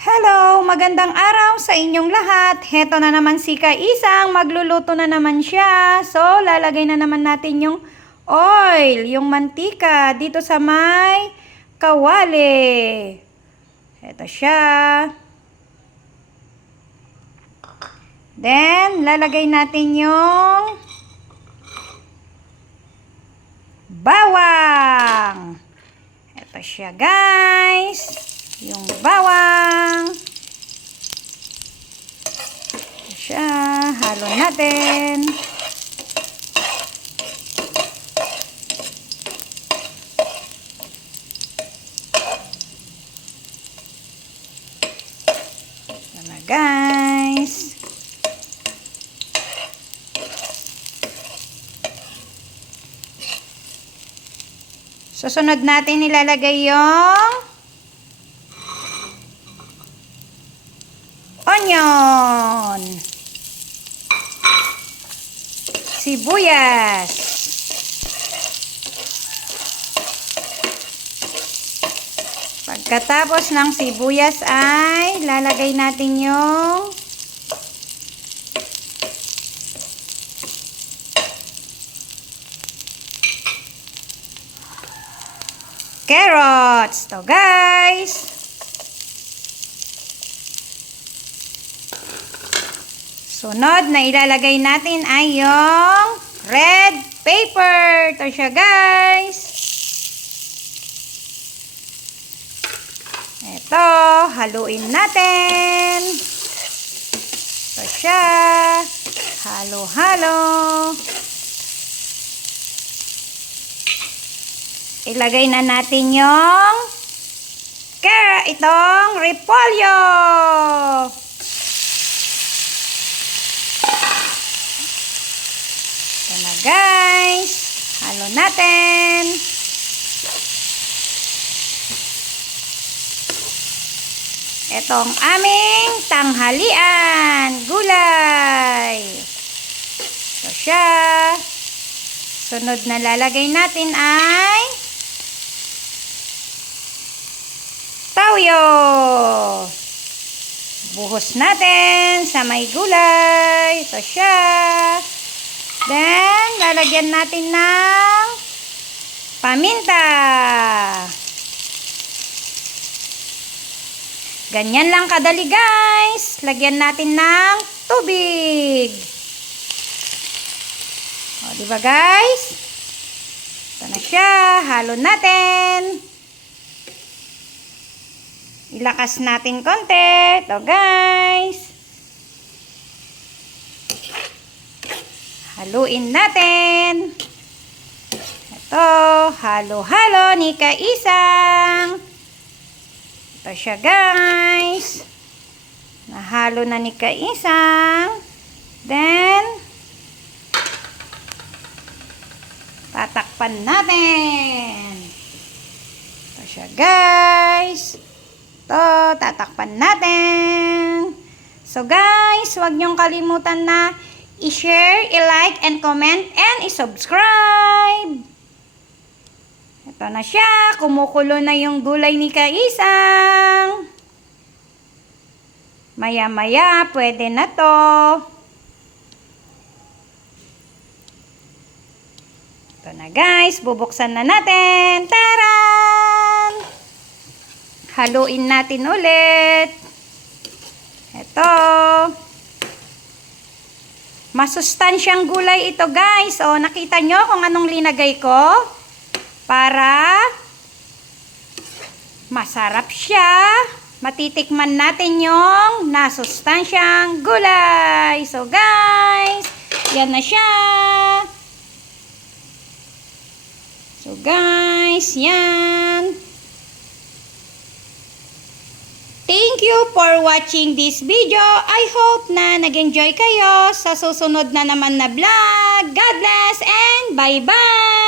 Hello! Magandang araw sa inyong lahat. Heto na naman si Kaisang. Magluluto na naman siya. So, lalagay na naman natin yung oil, yung mantika dito sa may kawali. Heto siya. Then, lalagay natin yung bawang. Heto siya, guys. Yung bawang. Siya, halo natin. Ito na, guys. Susunod natin ilalagay yung onion, sibuyas, pagkatapos ng sibuyas ay lalagay natin yung carrots. To, guys. Sunod na ilalagay natin ay yung red pepper. Ito siya, guys. Ito, haluin natin. Ito siya. Halo-halo. Ilagay na natin yung itong repolyo. Ito na, guys. Halo natin. Itong aming tanghalian. Gulay. Ito siya. Sunod na lalagay natin ay toyo. Buhos natin sa may gulay. Ito siya. Then, lalagyan natin ng paminta. Ganyan lang kadali, guys. Lagyan natin ng tubig. O, diba, guys? Ito na siya. Halo natin. Ilakas natin konti. Ito, guys. Haluin natin. Ito, halo-halo ni Kaisang. Ito siya, guys. Nahalo na ni Kaisang. Then, tatakpan natin. Ito siya, guys. Ito, tatakpan natin. So, guys, huwag niyong kalimutan na i-share, i-like, and comment, and i-subscribe. Ito na siya. Kumukulo na yung gulay ni Kaisang. Maya-maya, pwede na to. Ito na, guys. Bubuksan na natin. Taran! Haluin natin ulit. Ito. Masustansyang gulay ito, guys. O, nakita nyo kung anong linagay ko? Para masarap siya. Matitikman natin yung nasustansyang gulay. So, guys, yan na siya. So, guys, yan. Thank you for watching this video. I hope na nag-enjoy kayo sa susunod na naman na vlog. God bless and bye-bye!